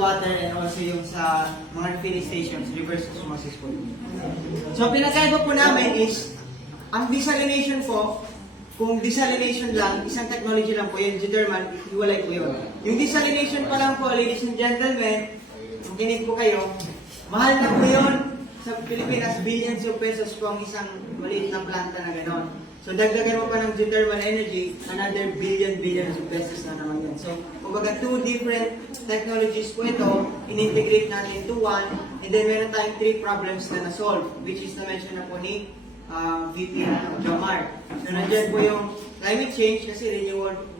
water and also yung sa mga refilling stations, reverse osmosis po. So, pinagkaiba po namin is, ang desalination po, kung desalination lang, isang technology lang po yun, geothermal, hiwalay po yun. Yung desalination pa lang po, ladies and gentlemen, kung kinig po kayo, mahal na po yun sa Pilipinas, billions of pesos po ang isang maliit na planta na gano'n. So, dagdagan mo pa ng geothermal energy, another billions of pesos na naman yun. So, kumbaga, two different technologies po ito, in-integrate natin into one, and then meron tayong three problems na na-solve, which is na-mention na po ni VP Jomar. So, nandiyan po yung climate change, kasi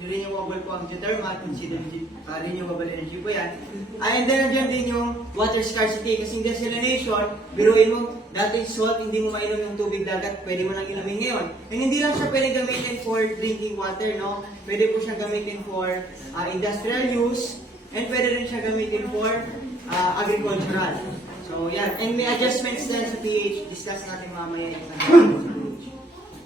renewable po ang geothermal, considered renewable energy po yan. And then nandiyan din yung water scarcity, kasi desalination, biruin mo, dati salt, hindi mo mainom yung tubig dagat, pwede mo lang inumin ngayon. And hindi lang siya pwede gamitin for drinking water, no? Pwede po siya gamitin for industrial use, and pwede rin siya gamitin for agricultural. So, yan. And may adjustments din sa pH, discuss natin mamaya yung pH.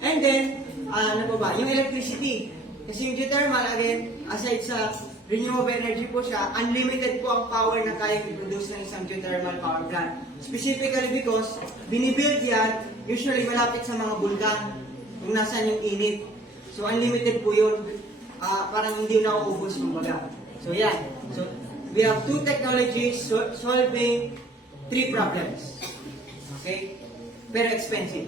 And then, ano pa ba? Yung electricity. Kasi yung geothermal, again, aside sa renewable energy po siya, unlimited po ang power na kaya i-produce ng isang geothermal power plant. Specifically because, binibuild yan, usually malapit sa mga bulkan, kung nasan yung init. So, unlimited po yun. Parang hindi na uubos yung baga. So, yan. So, we have two technologies solving three problems. Okay? Pero expensive.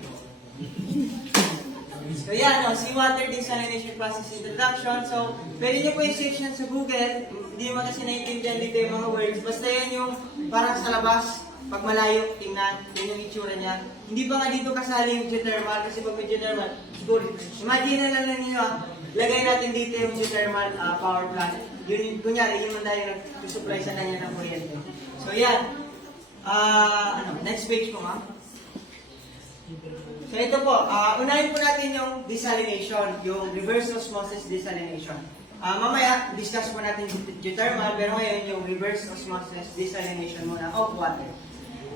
So yan, seawater desalination process introduction. So, pwede nyo po i-search yan sa Google. Hindi mo kasi naiintindihan dito yung mga words. Basta yan yung parang sa labas, pag malayo, tingnan, yun yung itsura niya. Hindi pa nga dito kasali yung geothermal, kasi pag may geothermal, siguro, imagine na lang ninyo, lagay natin dito yung geothermal power plant. Yun, kunyari, yun man tayo nag-supply sa kanya ng kuryente. So yan. Next page po, ma'am. So ito po, unahin po natin yung desalination, yung reverse osmosis desalination. Mamaya, discuss po natin yung geothermal, pero ngayon yung reverse osmosis desalination muna of water.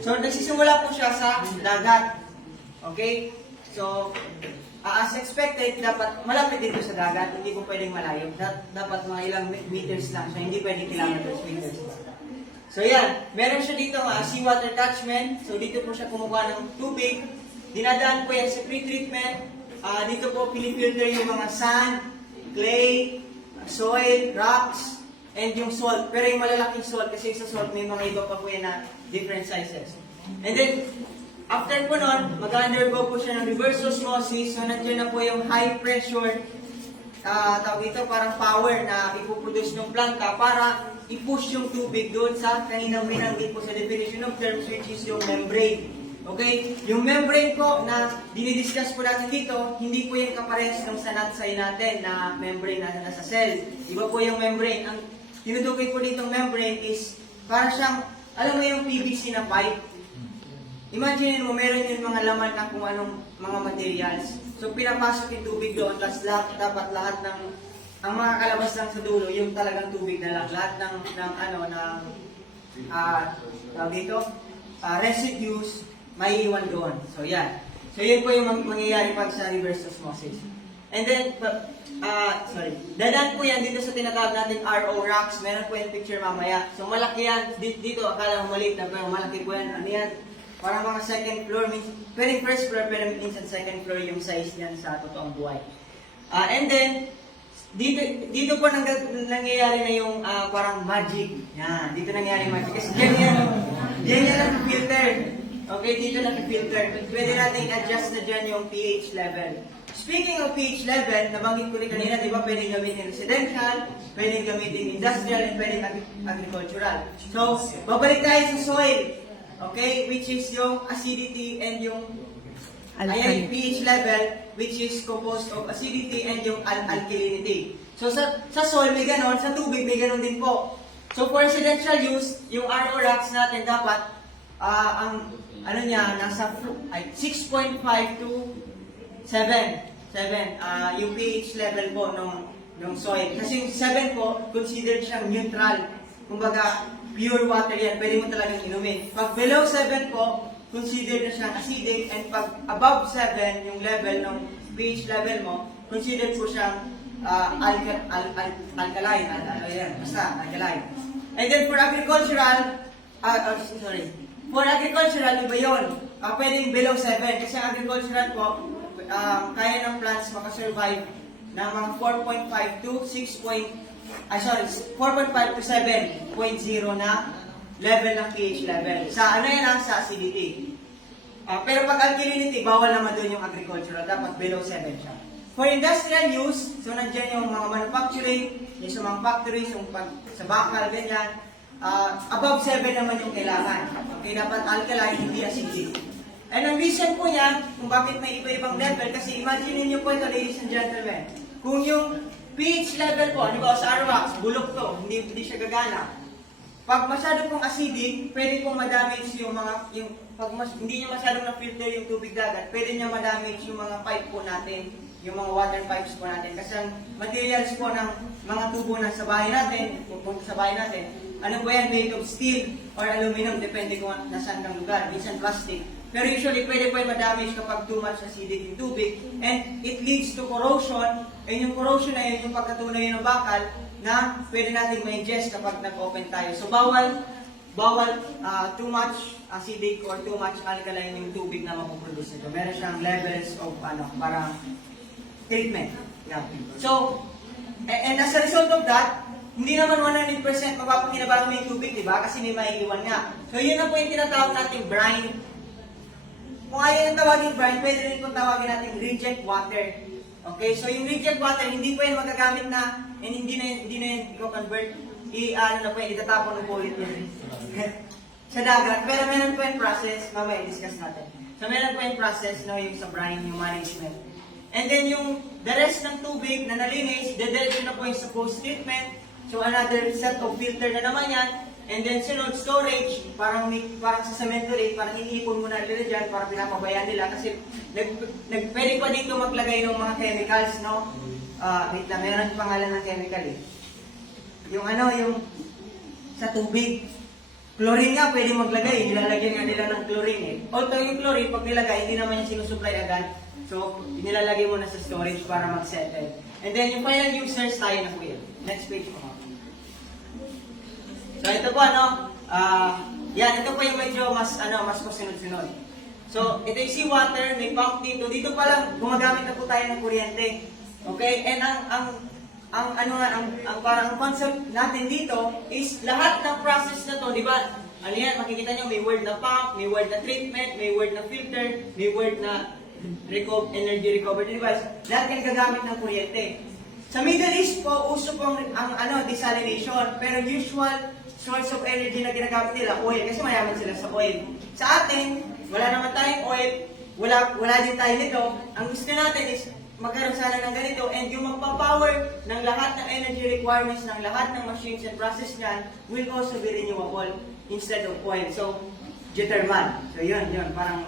So, nagsisimula po siya sa dagat. Okay? So, as expected, dapat malapit dito sa dagat, hindi po pwedeng malayo. Dapat mga ilang meters lang, so hindi pwedeng kilometers, meters. So yan, meron siya dito seawater catchment. So dito po siya kumukuha ng tubig. Dinadaan po yan sa pre-treatment. Dito po pinifilter yung mga sand, clay, soil, rocks, and yung salt. Pero yung malalaking salt, kasi sa salt may mga iba pa po yan na different sizes. And then, after po nun, mag-undergo po siya ng reverse osmosis. So nandiyan na po yung high pressure, tawag ito, parang power na ipoproduce ng planta para i-push yung tubig doon sa kaninang binanggit po sa definition of terms, which is yung membrane. Okay? Yung membrane po na dinidiscuss po natin dito, hindi po yung kapares ng sa natsay natin na membrane na nasa cell. Iba po yung membrane. Ang tinutukoy po ditong membrane is para siyang, alam mo yung PVC na pipe? Imagine mo, meron yung mga laman na kung anong mga materials. So, pinapasok yung tubig doon, tapos dapat lahat ng ang mga kalabas lang sa dulo, yung talagang tubig na lang. Lahat ng dito, residues, may iwan doon. So, yan. So, yun po yung mangyayari pag sa reverse osmosis. And then, dadaan po yan dito sa tinatawag natin RO rocks. Meron po yung picture mamaya. So, malaki yan. Dito, akala mo maliit na, pero malaki po yan. Ano yan? Parang mga second floor, pwedeng first floor, pero minsan second floor yung size yan sa totoong buhay. And then, dito po nangyayari na yung parang magic. Yan, dito nangyayari magic. Kasi dyan yan na-filter. Okay, dito na-filter. Pwede natin adjust na dyan yung pH level. Speaking of pH level, nabanggit ko rin kanina, di ba, pwedeng gamitin residential, pwedeng gamitin industrial, and pwedeng agricultural. So, babalik tayo sa soil. Okay, which is yung acidity and yung ayan, pH level, which is composed of acidity and yung alkalinity. So, sa soil may ganon, sa tubig may ganon din po. So, for residential use, yung RO rocks natin dapat, ang ano niya, nasa 6.5 to 7. Yung pH level po ng soil. Kasi yung 7 po, considered siyang neutral. Kumbaga, pure water yan, pwede mo talagang inumin. Pag below 7 po, consider na siyang acidic, and pag above 7, yung level ng pH level mo, consider po siyang alkaline, basta alkaline. And then for agricultural, for agricultural, iba yun. Pwedeng below 7. Kasi ang agricultural po, kaya ng plants makasurvive ng mga 4.5 to 4.5 to 7.0 na level ng pH level. Sa ano yan, sa acidity. Pero pag alkalinity, bawal naman doon yung agricultural. Dapat below 7 siya. For industrial use, so nandiyan yung mga manufacturing, yung sa mga factories, yung sa bakal, ganyan. Above 7 naman yung kailangan. Okay, dapat alkaline, hindi acidic. And ang reason po yan, kung bakit may iba-ibang level, kasi imagine niyo po ito, ladies and gentlemen, kung yung pH level po, ano ba, sa Arwax, bulok to, hindi siya gagana. Pag masyado pong acidic, pwede pong madamage yung mga, hindi niya masyadong na-filter yung tubig dagat, pwede niya madamage yung mga pipe po natin, yung mga water pipes po natin. Kasi ang materials po ng mga tubo na sa bahay natin, pupunta sa bahay natin, ano po yan, made of steel or aluminum, depende kung nasaan kang lugar, minsan plastic. Pero usually, pwede po yung madamage kapag too much acidic yung tubig, and it leads to corrosion, and yung corrosion na yun, yung pagkatunay ng bakal, na pwede natin ma-ingest kapag nag-open tayo. So, bawal too much acidic or too much alkaline yung tubig na mapuproduce nito. Meron siyang levels of, parang treatment. Yeah. So, and as a result of that, hindi naman 100% mapapakinabangan mo yung tubig, di ba? Kasi may maiiwan nga. So, yun na po yung tinatawag natin brine. Kung ayaw yung tawagin brine, pwede rin kung tawagin natin reject water. Okay, so yung reject water, hindi po yung magagamit na, and hindi na yun i-convert, itatapon ng ulit yun sa dagat. Pero meron po yung process, mamaya discuss natin. So meron po yung process, yung sa brine, yung management. And then yung the rest ng tubig na nalinis, dediretso na po yung sa post-treatment. So another set of filter na naman yan. And then sunod, storage, parang sa cemetery, parang iniipon muna nila dyan para pinapabayaan nila kasi pwede pa dito maglagay ng mga chemicals, no? Wait lang, meron pangalan ng chemical eh. Yung sa tubig, chlorine nga pwede maglagay, nilalagyan nga nila ng chlorine eh. Although yung chlorine, pag nilagay, hindi naman yung sinusupply agad. So, nilalagay mo na sa storage para mag-settle. And then yung final users, tayo na po yun. Next page po. So ito po ito po yung medyo mas kusunod-sunod. So ito yung seawater, may pump dito. Dito pa lang gumagamit na po tayo ng kuryente. Okay? And ang concept natin dito is lahat ng process na to, di ba? Ano yan, makikita nyo, may word na pump, may word na treatment, may word na filter, may word na energy recovery device. Lahat yan gagamit ng kuryente. Sa Middle East po, uso pong desalination. Pero usual source of energy na ginagamit nila, oil. Kasi mayaman sila sa oil. Sa atin, wala naman tayong oil. Wala din tayo nito. Ang gusto natin is magkaroon sana ng ganito. And yung magpapower ng lahat ng energy requirements ng lahat ng machines and process niyan will also be renewable instead of oil. So, geothermal. So, yun. Parang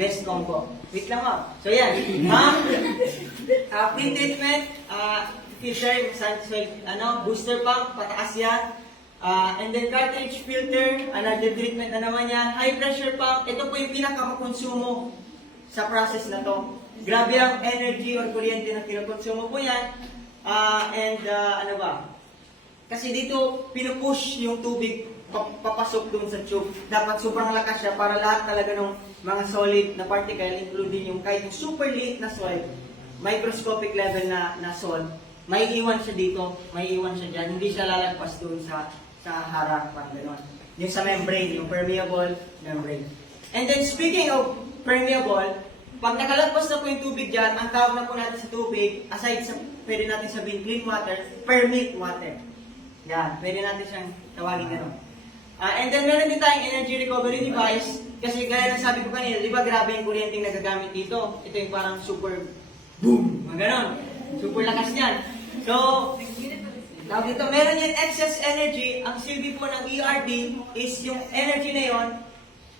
best combo. Wait lang mo. So, yan. Pre-treatment, filter, booster pump, pataas yan. And then cartridge filter, another treatment na naman yan. High pressure pump, ito po yung pinaka-konsumo sa process na to. Grabe ang energy or kuryente na kinokonsumo po yan. Kasi dito, pinupush yung tubig papasok dun sa tube. Dapat sobrang lakas siya para lahat talaga ng mga solid na particle, including yung kahit yung super liit na soil, microscopic level na soil, may iwan siya dito, may iwan siya dyan. Hindi siya lalagpas dun sa harap, parang gano'n. Yung sa membrane, yung permeable membrane. And then speaking of permeable, pag nakalagpas na po yung tubig dyan, ang tawag na po natin sa tubig, aside sa, pwede natin sabihin clean water, permit water. Yan, pwede natin siyang tawagin gano'n. And then meron din tayong energy recovery device, kasi gaya ng sabi ko kanina, di ba grabe yung kuryenteng nagagamit dito? Ito yung parang super boom, mga gano'n. Super lakas niyan. So, tawag dito, meron yung excess energy. Ang silbi po ng ERD is yung energy na yon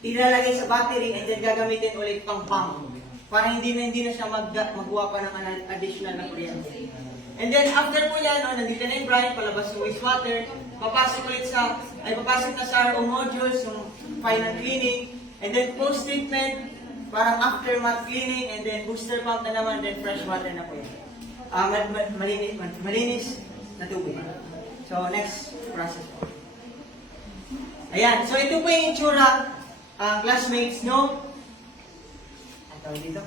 ilalagay sa battery and then gagamitin ulit pang pump. Para hindi na siya magawa pa ng additional na kuryente. And then after po yan, nandito na yung brine, palabas ng wastewater, papasok na sa RO modules, yung final cleaning, and then post-treatment, parang aftermath cleaning, and then booster pump na naman, then fresh water na po yan. Malinis na tubig. So, next process po. Ayan, so ito po yung itsura, classmates, no? Ang tawag dito?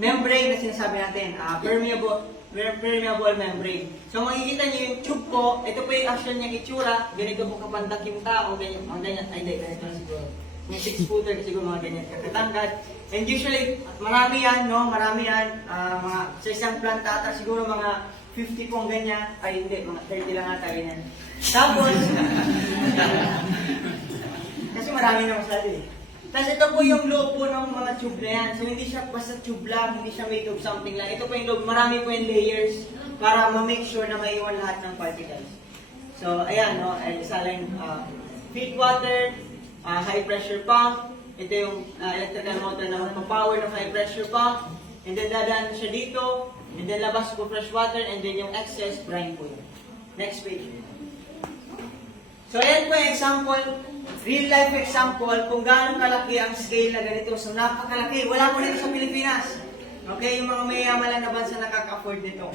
Membrane na sinasabi natin, permeable membrane. So makikita niyo yung tube po, ito po yung actual niyang itsura, ganito po kapandak yung tao, ganyan, mga ganyan, ay hindi, ganito na siguro. Yung 6-footer siguro mga ganyan kakatangkad. And usually, marami yan, no? Marami yan, mga sa isang plantata, siguro mga 50 pong ganyan, ay hindi, mga 30 lang ata ganyan. Tapos, kasi marami na masyado eh. Tapos ito po yung loob po ng mga tube na yan. So hindi siya basta tube lang, hindi siya made of something lang. Ito po yung loob, marami po yung layers para ma-make sure na maiwan lahat ng particles. So ayan, no, saline feed water, high pressure pump. Ito yung electrical motor na magpapower ng high pressure pump. And then dadaan siya dito. And then labas po fresh water. And then yung excess, brine po yun. Next page. So ayan po yung example, real life example kung gaano kalaki ang scale na ganito. So napakalaki. Wala po dito sa Pilipinas. Okay, yung mga mayayaman lang na bansa nakaka-afford nito.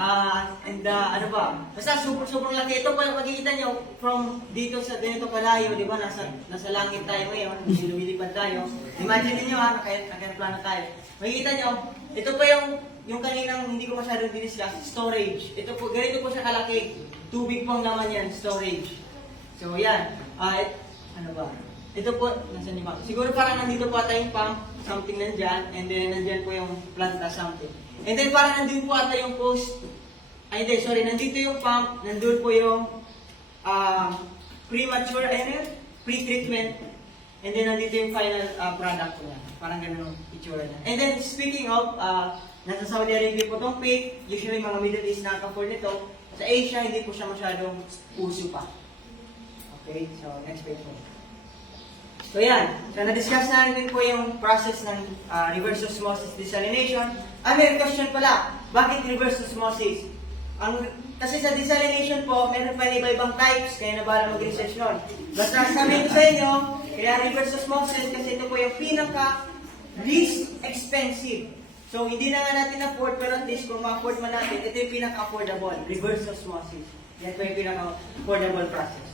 Ano ba? Basta super laki. Ito po yung makikita nyo from dito sa ganito kalayo, di ba? Nasa langit tayo ngayon, lumilipad tayo. Imagine niyo nakaplano tayo. Makikita nyo, ito po yung kaninang hindi ko masyadong diniscuss, storage. Ito po, ganito po siya kalaki. Tubig pong naman yan, storage. So yan, ano ba? Ito po, nasan yung map? Siguro parang nandito po ata yung pump, something nandyan, and then nandyan po yung planta, something. And then parang nandun po ata yung post, nandito yung pump, nandun po yung premature, pre-treatment, and then nandito yung final product po niya. Parang ganun yung itsura niya. And then speaking of, nasa Saudi Arabia po itong pig, usually mga Middle East nakaka-afford nito. Sa Asia, hindi po siya masyadong uso pa. Okay, so next page po. So yan, so na-discuss natin po yung process ng reverse osmosis desalination. May question pala, bakit reverse osmosis? Kasi sa desalination po, meron pa iba-ibang types, kaya na bahala mag-research nun. Basta sabihin ko sa inyo, kaya reverse osmosis kasi ito po yung pinaka-least expensive. So hindi na nga natin afford, pero at least kung ma-afford man natin, ito yung pinaka-affordable, reverse osmosis. Yan po yung pinaka-affordable process.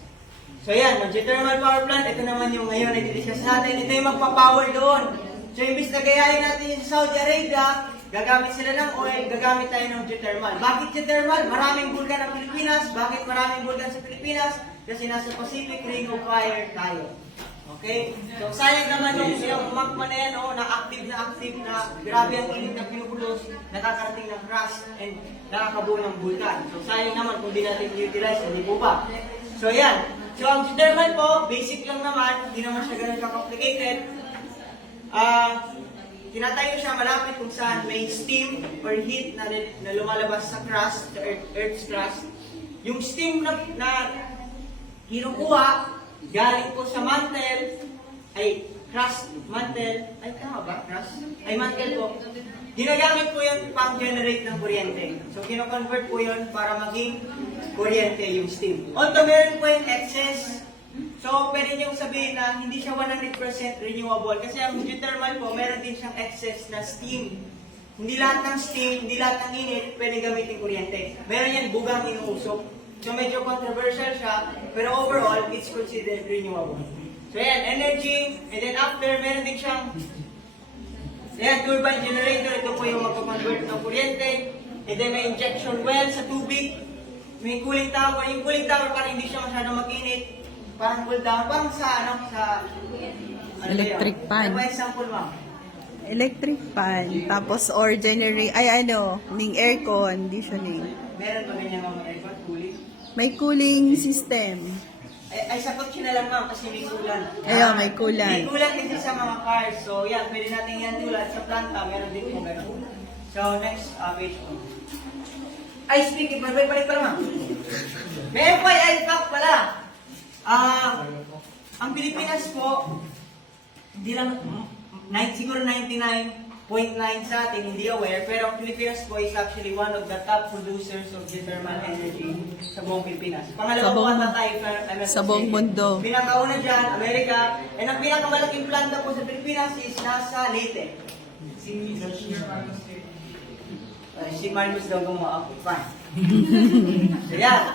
So yan, mag-geothermal power plant, ito naman yung ngayon na i-discuss natin. Ito yung magpa-power doon. So imbis na gayahin natin yung Saudi Arabia, gagamit sila ng oil, gagamit tayo ng geothermal. Bakit geothermal? Maraming bulkan ng Pilipinas. Bakit maraming bulkan sa Pilipinas? Kasi nasa Pacific Ring of Fire tayo. Okay? So sayang naman yung magma na yan, na active na grabe ang init na pinupulos, nakakarating ng crust and nakakabuo ng bulkan. So sayang naman kung di natin utilize, hindi po ba? So yan. So, ang geothermal po, basic lang naman, hindi naman siya ganun ka-complicated. Tinatayo siya malapit kung saan may steam or heat na lumalabas sa crust, sa Earth's crust. Yung steam na kinukuha, galing po sa mantle, crust, mantle, tama ba? Crust? Mantle po. Ginagamit po yun pang-generate ng kuryente. So, kino-convert po yun para maging kuryente yung steam. Although meron po yung excess, so pwede niyong sabihin na hindi siya 100% renewable. Kasi ang geothermal po, meron din siyang excess na steam. Hindi lahat ng steam, hindi lahat ng init, pwede gamitin kuryente. Meron yan bugang inuusok. So medyo controversial siya, pero overall, it's considered renewable. So yan, energy, and then after, meron din siyang turbine generator. Ito po yung magpakonvert ng kuryente. And then may injection well sa tubig. May cooling tower. Yung cooling tower parang hindi siya masyadong mag-init. Parang cool down. Parang sa electric fan. Ano ba example, ma'am? Electric fan. Tapos or generate, ning air conditioning. Meron ba ganyan mga aircon cooling? May cooling system. Sa kotse na lang, ma'am, kasi may kulan. Ayun, may kulan. May kulan kasi sa mga cars. So yan, pwede natin yan tulad sa planta. Meron din po gano'n. So next page po. Speaking, balik pa lang, ma'am. May FYI fact pala. Ang Pilipinas po, hindi lang, siguro 99.9 sa atin, hindi aware, pero ang Pilipinas po is actually one of the top producers of geothermal energy sa buong Pilipinas. Pangalawa po ata tayo sa buong mundo. Pinakauna dyan, Amerika, and ang pinakamalaking planta po sa Pilipinas is nasa Leyte. Si Marcos daw gumawa. Fine. So, yeah.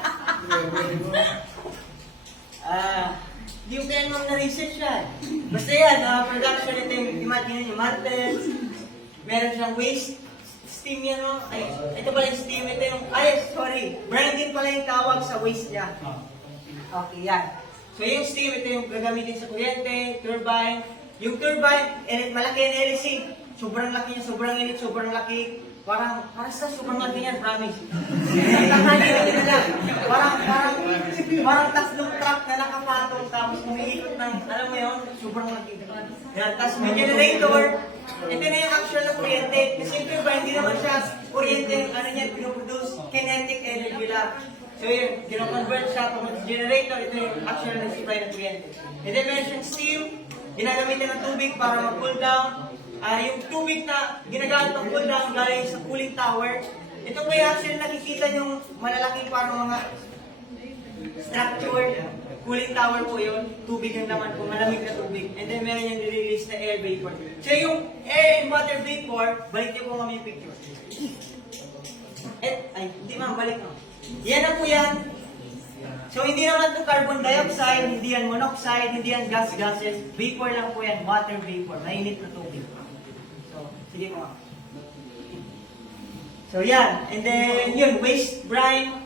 Di ko kaya mga na-research yan. Basta yan, production ito yung imagine nyo, mantles, meron siyang waste, steam yan, no? Ay, ito pala yung steam, ito yung, sorry, branding pala yung tawag sa waste niya. Okay, yan. So yung steam, ito yung gagamitin sa kuryente, turbine. Yung turbine, malaki yung LC. Sobrang laki niya, sobrang init, sobrang laki. Parang sobrang laki yan, promise. Parang tatlong truck na nakapatong, tapos umiikot ng, alam mo yun, sobrang laki. Yan, tapos may generator. Ito na yung actual na kuryente. Kasi yung turbine, hindi naman siya kuryente, ano niya, pinoproduce, kinetic energy lang. So yun, kino-convert siya kung generator, ito yung actual na supply ng kuryente. And then meron siyang steam, ginagamitan ng tubig para mag-cool down. Yung tubig na ginagamit ng cool down galing sa cooling tower. Ito po yung actually nakikita yung malalaking parang mga structure. Cooling tower po yun. Tubig ang naman po, malamig na tubig. And then meron yung nire-release na air vapor. So yung air and water vapor, balik niyo po kami yung picture. Hindi ma'am, balik mo. Yan na po yan. So hindi naman ito carbon dioxide, hindi yan monoxide, hindi yan gases. Vapor lang po yan, water vapor, mainit na tubig. So, sige po. So yan, and then yun, waste brine,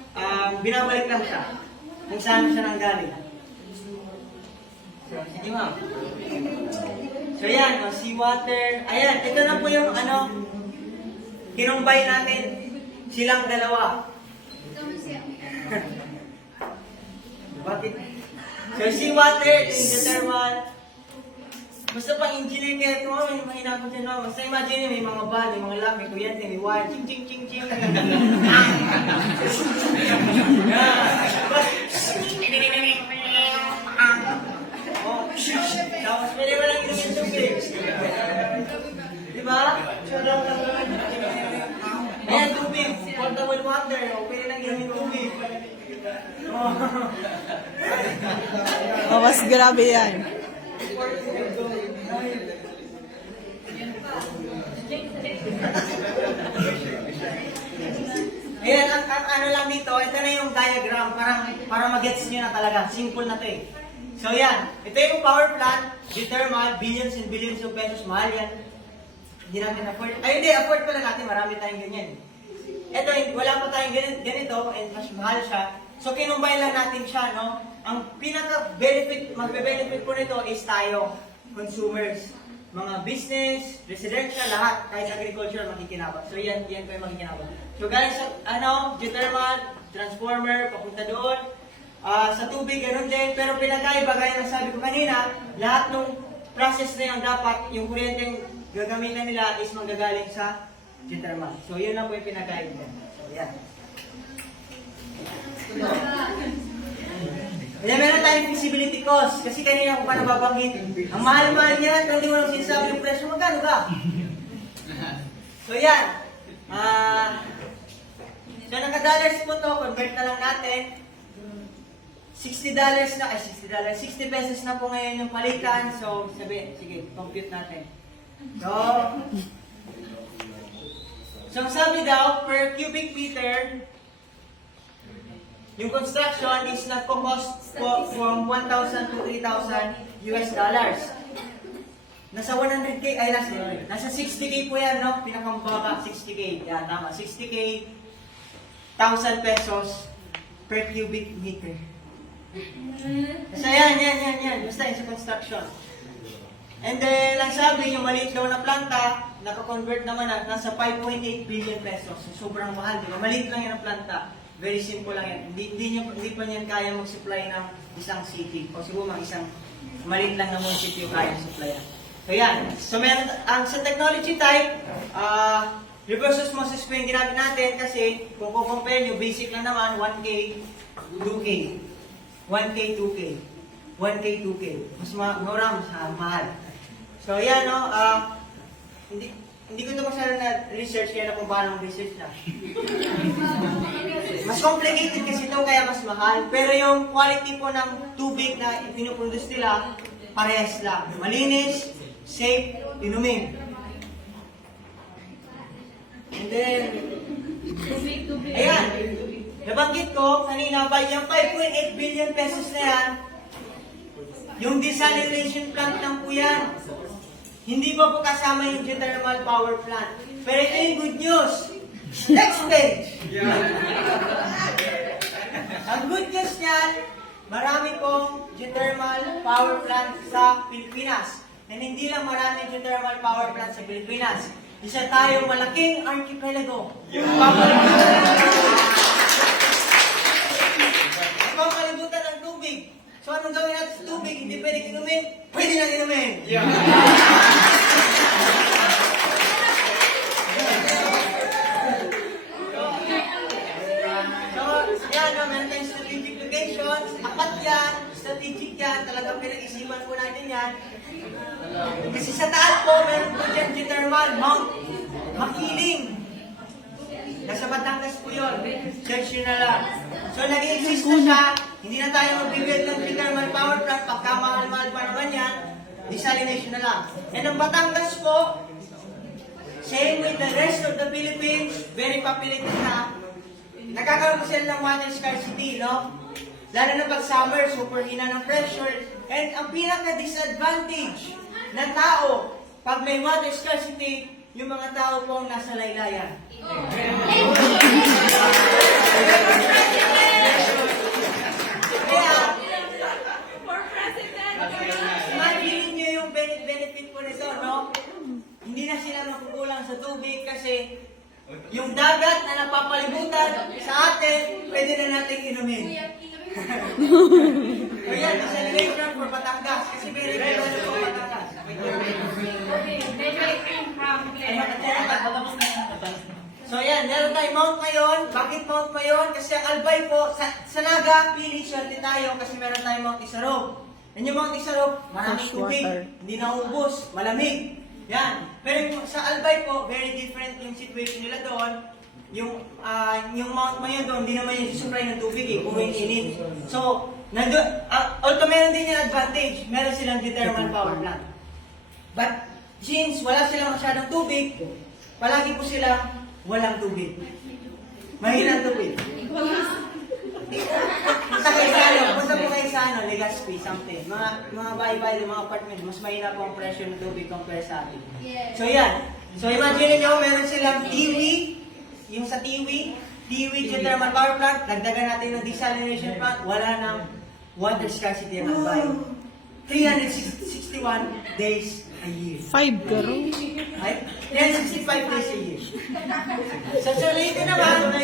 binabalik lang siya. Kung saan siya nanggaling. So, sige ma'am. So yan, seawater. Ayan, ito na po yung kinumbay natin silang dalawa. Bakit? So, seawater, geothermal. Basta pang engineer kaya ito, may mahina ko dyan. Basta imagine may mga bal, may mga lamp, may kuryente, may wire, ching ching ching ching. Tapos pwede mo lang yung tubig. Diba? Ayan, tubig. Portable water. Pwede lang yung tubig. Mas grabe yan. Ayan, ang ano lang dito, ito na yung diagram, para mag-gets nyo na talaga. Simple na to eh. So yan, ito yung power plant, geothermal, billions and billions of pesos, mahal yan. Hindi natin afford. Hindi, afford pala natin, marami tayong ganyan. Ito, wala pa tayong ganito, and mas mahal siya. So kinumbay lang natin siya, no? Ang pinaka-benefit, magbe-benefit po nito is tayo, consumers. Mga business, residential, lahat, kahit agriculture, makikinabang. So yan po yung makikinabang. So guys, geothermal, transformer, papunta doon. Sa tubig, ganun din. Pero pinagkaiba, gaya ng sabi ko kanina, lahat ng process na yung dapat, yung kuryente yung gagamitan nila is manggagaling sa geothermal. So yun lang po yung pinagkaiba. So yan. Kaya meron tayong feasibility cost. Kasi kanina ko pa nababanggit. Ang mahal-mahal niya, hindi mo lang sinasabi yung presyo. Magkano ka? So yan. So naka-dollars po to. Convert na lang natin. $60 60 pesos na po ngayon yung palitan. So, sige, compute natin. So sabi daw, per cubic meter, yung construction is nagko-cost po from 1,000 to 3,000 US dollars. Nasa 100K, nasa 60K po yan, no? Pinakamababa, 60K. Yan, tama. 60K, 1,000 pesos per cubic meter. Basta yan. Basta yun sa construction. And then, lang sabi, yung maliit daw na planta, naka-convert naman na, nasa 5.8 billion pesos. So, sobrang mahal, di ba? Maliit lang yan ang planta. Very simple lang yan. Hindi pa niyan kaya mag-supply ng isang city. O siguro isang maliit lang na municipio kaya supply yan. So yan. So meron, sa technology type, reverse osmosis po yung ginamit natin kasi kung compare nyo, basic lang naman, 1K, 2K. 1K, 2K. 1K, 2K. Mas mas mahal. So yan, no? Hindi ko ito masyado na research kaya na kung paano research na. Mas complicated kasi ito kaya mas mahal. Pero yung quality po ng tubig na pinuproduce nila, parehas lang. Malinis, safe, inumin. And then, ayan. Nabanggit ko kanina ba yung 5.8 billion pesos na yan, Yung desalination plant lang po yan. Hindi pa po kasama yung geothermal power plant. Pero ito yung good news. Next stage. Ang good news niyan, marami pong geothermal power plant sa Pilipinas. And hindi lang marami geothermal power plant sa Pilipinas. Isa tayong malaking archipelago. Pangkalibutan ng tubig. So anong gawin natin sa tubig? Hindi pwedeng inumin? Pwede lang inumin! So, yan, no, meron tayong strategic locations. Apat yan, strategic yan. Talagang pinag-isipan po natin yan. Kasi sa taas po, meron po dyan geothermal, Mount Makiling. Nasa Batangas po yun. Search nyo na lang. So, nag-exist na siya. Hindi na tayo mag-build ng geothermal power plant. Pagka mahal-mahal pa naman yan, desalination na lang. And ang Batangas po, same with the rest of the Philippines, very populated na. Nagkakaroon po sila ng water scarcity, no? Lalo na pag summer, super hina ng pressure. And ang pinaka-disadvantage ng tao, pag may water scarcity, yung mga tao pong nasa laylayan. Kaya, imagine nyo yung benefit po nito, no? Hindi na sila makukulang sa tubig kasi yung dagat na napapalibutan sa atin, pwede na natin inumin. Kaya, desalination for Batangas kasi very relevant for Batangas. So yan, meron tayong Mount Mayon. Bakit Mount Mayon? Kasi ang Albay po, sa Naga, pili swerte tayo kasi meron tayong Mount Isarog. Yan yung Mount Isarog, maraming tubig, hindi naubos, malamig. Yan. Pero yung sa Albay po, very different yung situation nila doon. Yung Mount Mayon doon, hindi naman yung supply ng tubig eh, puro yung init. So, although meron din yung advantage, meron silang geothermal power plant. But, since wala silang masyadong tubig, palagi po silang walang tubig. Mahirang tubig. Punta po kayo sa Legazpi, something. Mga bahay-bahay, mga apartment, mas mahina po ang presyo ng tubig compare sa atin. So yan. So imagine nyo, meron silang Tiwi, yung sa Tiwi geothermal power plant, dagdagan natin ng desalination plant, wala nang water scarcity ang Albay. 361 days a year. 5 garo. Right? 365 days a year. So later naman,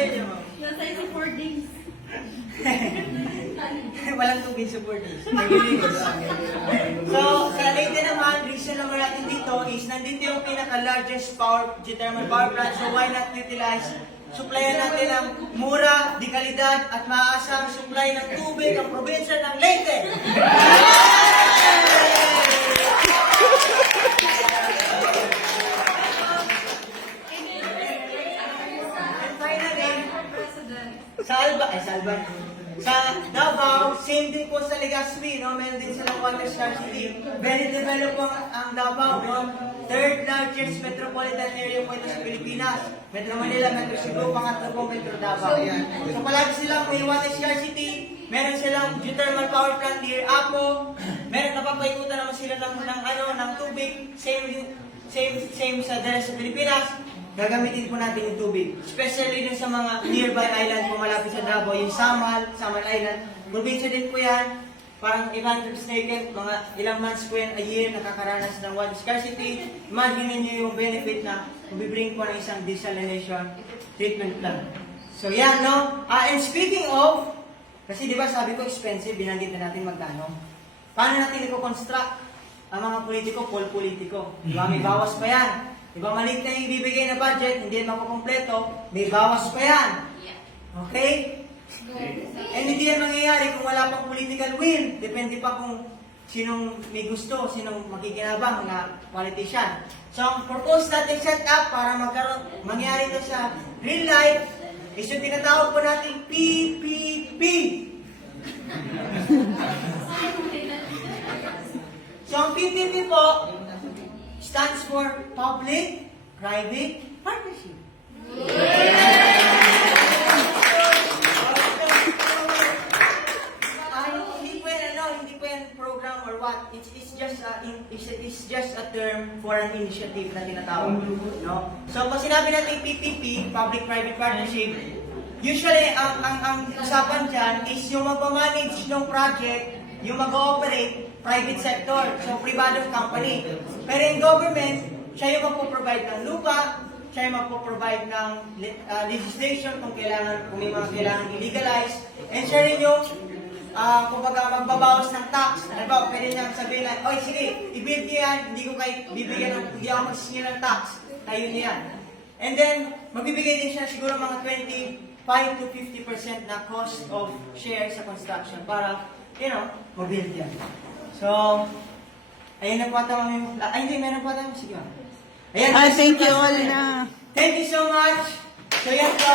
Nasa 4 days. walang tubig sa 4 days. So, sa Leyte naman, reason naman natin dito is nandito yung pinaka-largest geothermal power plant. So, why not utilize? Supplyan natin ng mura, di kalidad, at maaasang supply ng tubig ang probinsya ng Leyte. And finally, sa Davao, same din po sa Legazpi, no? Meron din silang water scarcity. Very developed po ang Davao, no? Third largest metropolitan area po ito sa Pilipinas. Metro Manila, Metro Cebu, pangatlo po Metro Davao. So palagi silang may water scarcity, meron silang geothermal power plant near Apo, meron napapaikutan naman sila ng tubig, same sa rest sa Pilipinas. Gagamitin po natin yung tubig. Especially dun sa mga nearby island po malapit sa Davao, yung Samal Island. Probinsya din po yan. Parang if I'm not mistaken, mga ilang months po yan a year nakakaranas ng water scarcity. Imagine niyo yung benefit na bibring po ng isang desalination treatment plant. So yan, no? And speaking of, kasi di ba sabi ko expensive, binanggit na natin magkano. Paano natin i-construct ang mga politiko, politiko? Di ba? May bawas pa yan. Diba maliit na yung ibibigay na budget, hindi makukompleto, may bawas pa yan. Okay? And hindi yan mangyayari kung wala pang political will. Depende pa kung sinong may gusto, sinong makikinabang na politician. So, ang purpose natin set up para mangyari ito sa real life is yung tinatawag po natin PPP. So, ang PPP po, stands for Public-Private Partnership. Hindi government program or what, it's just a term for an initiative na tinatawag, no? So, pag sinabi natin PPP, Public-Private Partnership, usually, ang usapan dyan is yung magpamanage ng project, yung mag-ooperate, private sector, so private company. Pero in government, siya yung magpo-provide ng lupa, siya yung magpo-provide ng legislation kung may mga kailangan i-legalize, and siya rin yung kumbaga magbabawas ng tax. Ano, pwede niyang sabihin na, oy sige, i-build niyo yan, hindi ako magsisingil ng tax, tayo niyo yan. And then, magbibigay din siya siguro mga 25 to 50% na cost of share sa construction para, mag-build yan. So, ayun na po ata yung... Ay, hindi, meron po ata yung... Sige, ayan. Thank you all na. Thank you so much. So, yan po.